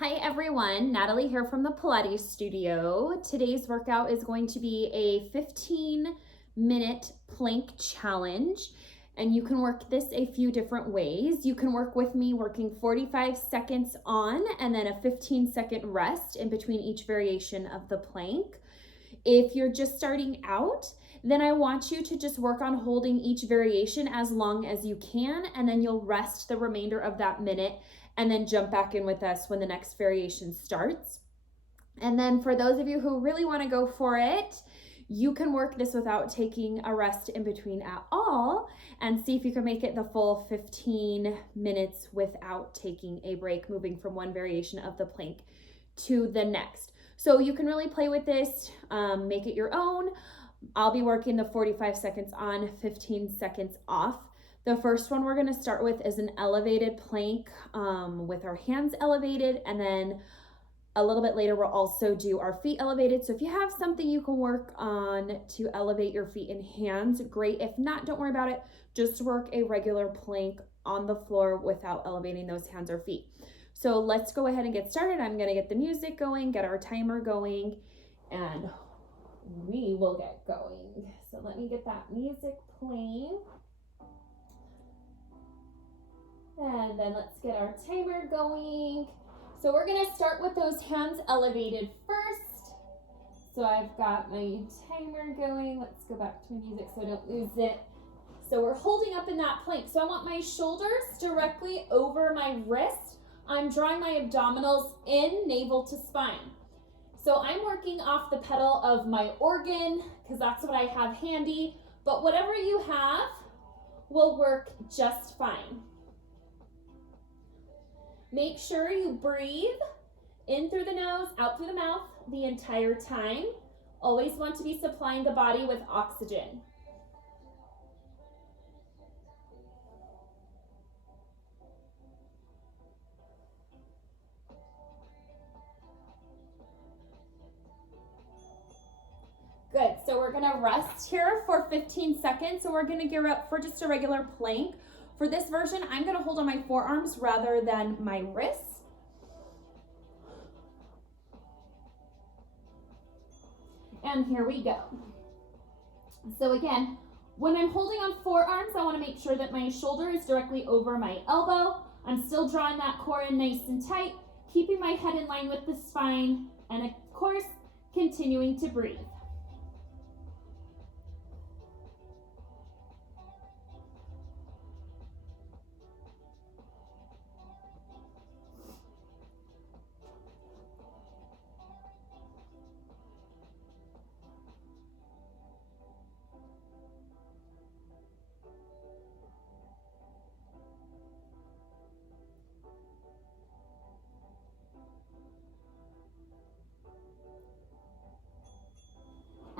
Hi everyone, Natalie here from the Pilates studio. Today's workout is going to be a 15-minute plank challenge, and you can work this a few different ways. You can work with me working 45 seconds on and then a 15-second rest in between each variation of the plank. If you're just starting out, then I want you to just work on holding each variation as long as you can, and then you'll rest the remainder of that minute and then jump back in with us when the next variation starts. And then for those of you who really want to go for it, you can work this without taking a rest in between at all and see if you can make it the full 15 minutes without taking a break, moving from one variation of the plank to the next. So you can really play with this, make it your own. I'll be working the 45 seconds on, 15 seconds off. The first one we're going to start with is an elevated plank with our hands elevated, and then a little bit later we'll also do our feet elevated. So if you have something you can work on to elevate your feet and hands, great. If not, don't worry about it. Just work a regular plank on the floor without elevating those hands or feet. So let's go ahead and get started. I'm going to get the music going, get our timer going, and we will get going. So let me get that music playing. And then let's get our timer going. So we're gonna start with those hands elevated first. So I've got my timer going. Let's go back to my music so I don't lose it. So we're holding up in that plank. So I want my shoulders directly over my wrist. I'm drawing my abdominals in, navel to spine. So I'm working off the pedal of my organ because that's what I have handy, but whatever you have will work just fine. Make sure you breathe in through the nose, out through the mouth the entire time. Always want to be supplying the body with oxygen. Good, so we're gonna rest here for 15 seconds, and we're gonna gear up for just a regular plank. For this version, I'm gonna hold on my forearms rather than my wrists. And here we go. So again, when I'm holding on forearms, I wanna make sure that my shoulder is directly over my elbow. I'm still drawing that core in nice and tight, keeping my head in line with the spine, and of course, continuing to breathe.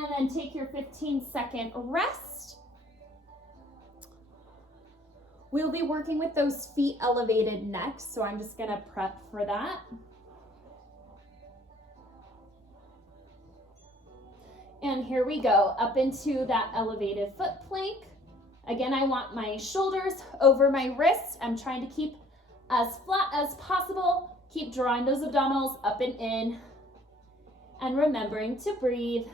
And then take your 15-second rest. We'll be working with those feet elevated next, so I'm just gonna prep for that. And here we go, up into that elevated foot plank. Again, I want my shoulders over my wrists. I'm trying to keep as flat as possible. Keep drawing those abdominals up and in, and remembering to breathe.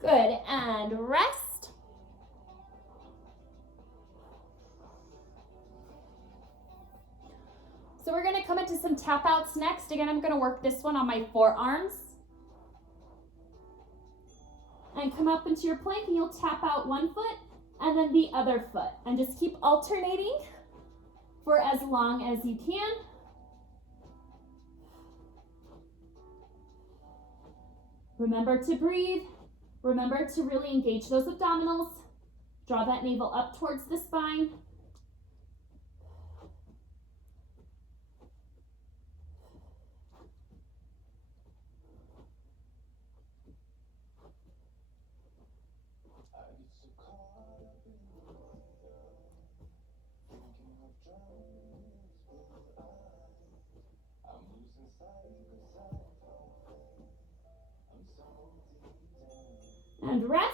Good, and rest. So we're gonna come into some tap outs next. Again, I'm gonna work this one on my forearms. And come up into your plank, and you'll tap out one foot and then the other foot. And just keep alternating for as long as you can. Remember to breathe. Remember to really engage those abdominals. Draw that navel up towards the spine. And rest.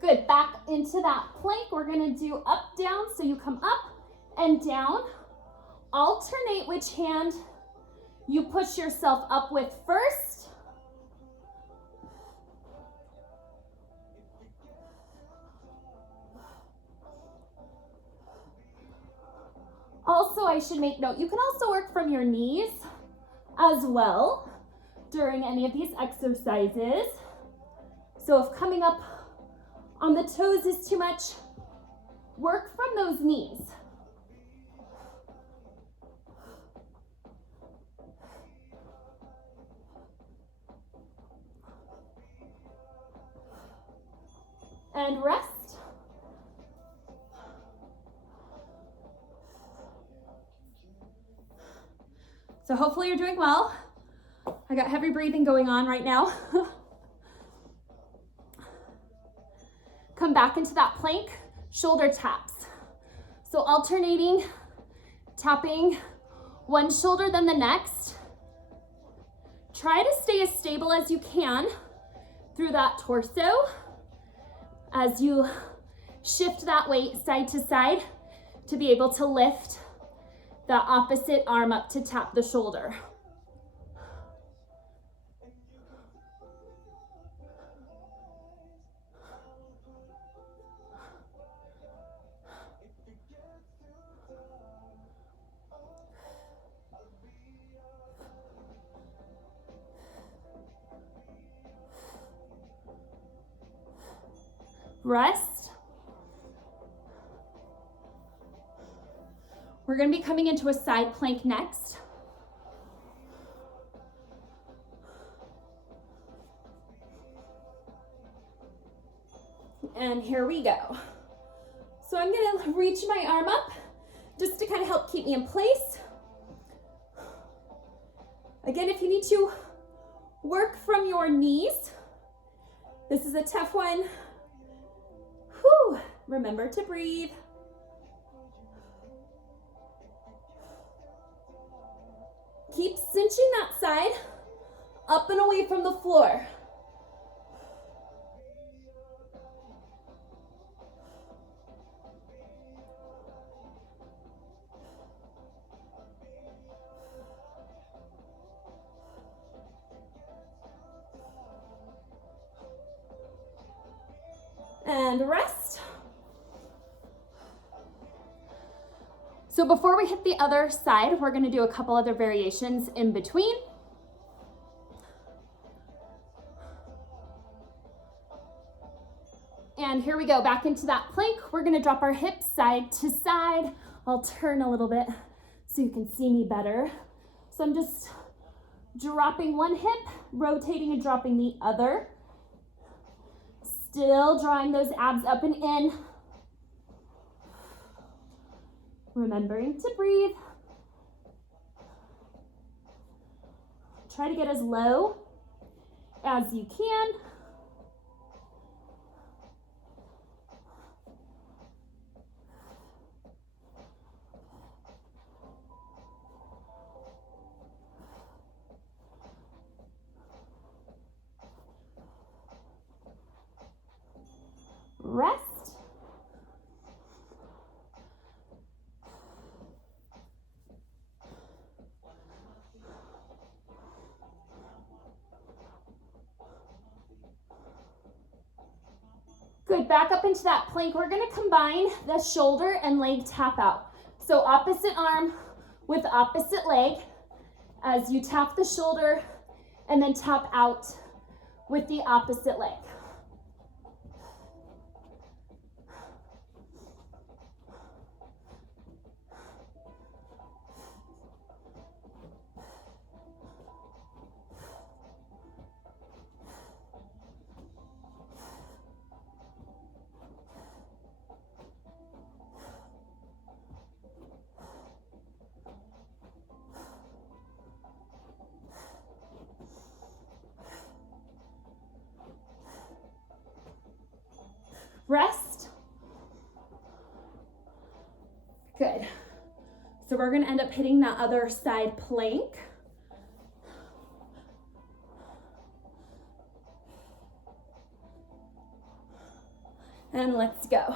Good, back into that plank. We're gonna do up, down, so you come up and down. Alternate which hand you push yourself up with first. Also, I should make note, you can also work from your knees as well during any of these exercises. So if coming up on the toes is too much, work from those knees. And rest. So hopefully you're doing well. I got heavy breathing going on right now. Come back into that plank, shoulder taps. So alternating, tapping one shoulder then the next. Try to stay as stable as you can through that torso as you shift that weight side to side to be able to lift the opposite arm up to tap the shoulder. Rest. We're going to be coming into a side plank next. And here we go. So I'm going to reach my arm up just to kind of help keep me in place. Again, if you need to work from your knees, this is a tough one. Whew. Remember to breathe. Keep cinching that side up and away from the floor. And rest. So before we hit the other side, we're going to do a couple other variations in between. And here we go, back into that plank. We're going to drop our hips side to side. I'll turn a little bit so you can see me better. So I'm just dropping one hip, rotating and dropping the other. Still drawing those abs up and in. Remembering to breathe. Try to get as low as you can. Rest. Good, back up into that plank. We're gonna combine the shoulder and leg tap out. So opposite arm with opposite leg as you tap the shoulder and then tap out with the opposite leg. we're gonna end up hitting that other side plank. And let's go.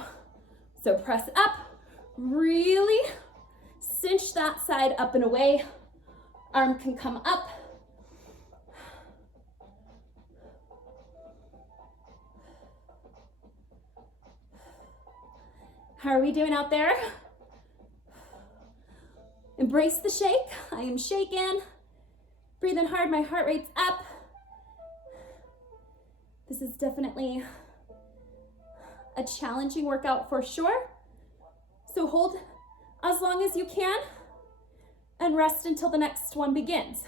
So press up, really cinch that side up and away. Arm can come up. How are we doing out there? Embrace the shake. I am shaking. Breathing hard, my heart rate's up. This is definitely a challenging workout for sure. So hold as long as you can and rest until the next one begins.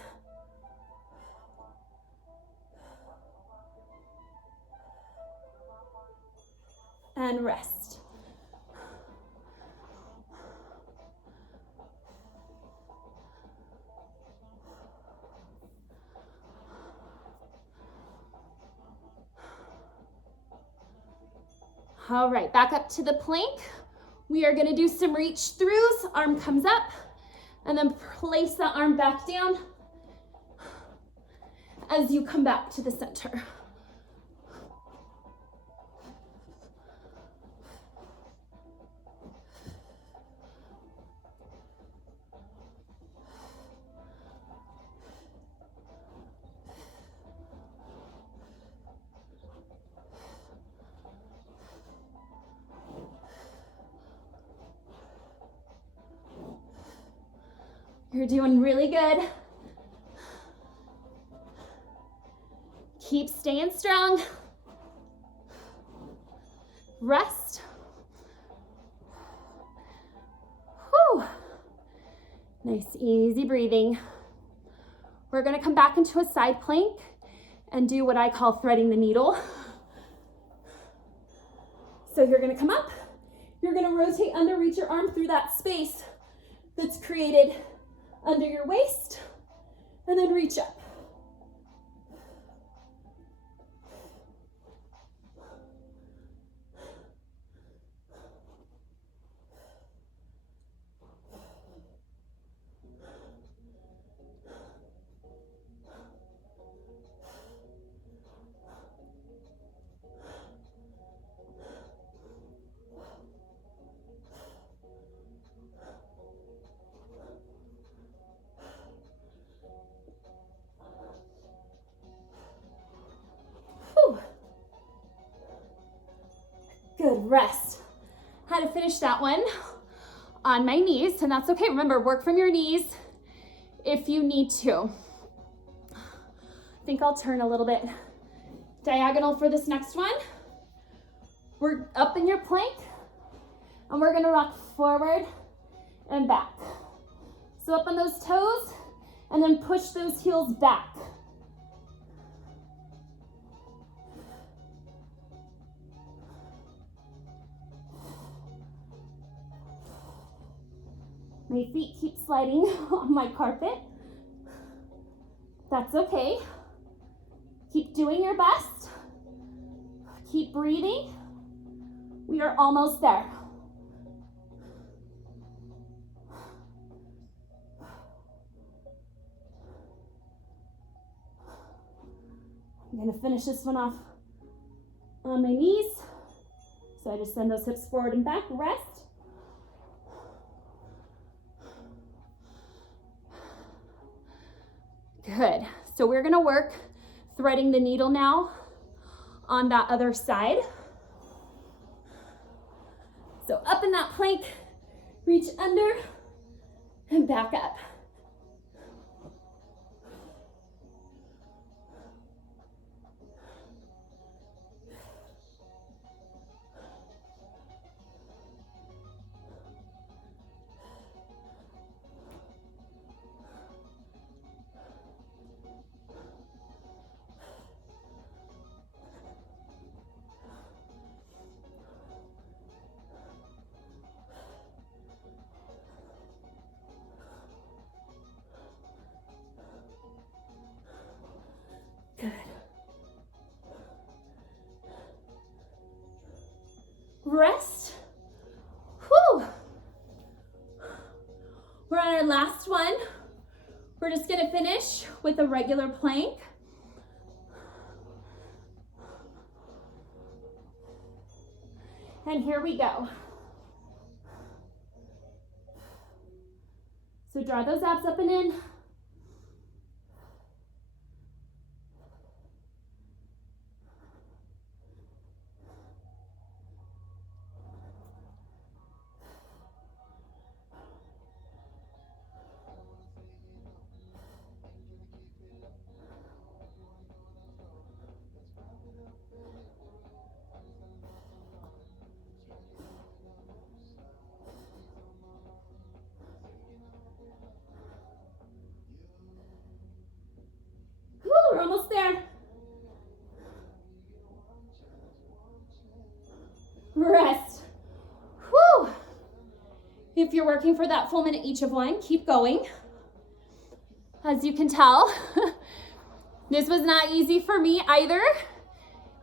And rest. All right, back up to the plank. We are gonna do some reach throughs. Arm comes up, and then place that arm back down as you come back to the center. You're doing really good. Keep staying strong. Rest. Whew. Nice, easy breathing. We're gonna come back into a side plank and do what I call threading the needle. So you're gonna come up, you're gonna rotate under, reach your arm through that space that's created under your waist, and then reach up. Good, rest. Had to finish that one on my knees, and that's okay. Remember, work from your knees if you need to. I think I'll turn a little bit diagonal for this next one. We're up in your plank, and we're gonna rock forward and back. So up on those toes, and then push those heels back. My feet keep sliding on my carpet. That's okay. Keep doing your best. Keep breathing. We are almost there. I'm gonna finish this one off on my knees. So I just send those hips forward and back, rest. Good. So we're gonna work threading the needle now on that other side. So up in that plank, reach under and back up. Good. Rest. Whew. We're on to finish with a regular plank. And here we go. So draw those abs up and in. We're almost there. Rest. Whew. If you're working for that full minute each of one, keep going. As you can tell, this was not easy for me either.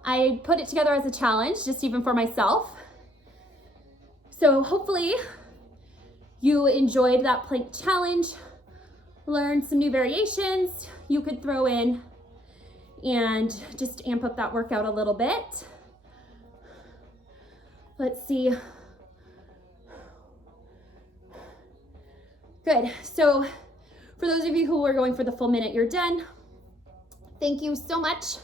I put it together as a challenge, just even for myself. So hopefully you enjoyed that plank challenge, learned some new variations you could throw in and just amp up that workout a little bit. Let's see. Good. So for those of you who are going for the full minute, you're done. Thank you so much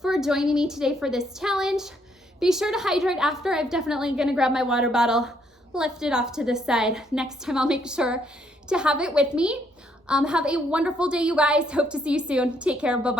for joining me today for this challenge. Be sure to hydrate after. I'm definitely gonna grab my water bottle, lift it off to the side. Next time I'll make sure to have it with me. Have a wonderful day, you guys. Hope to see you soon. Take care. Bye-bye.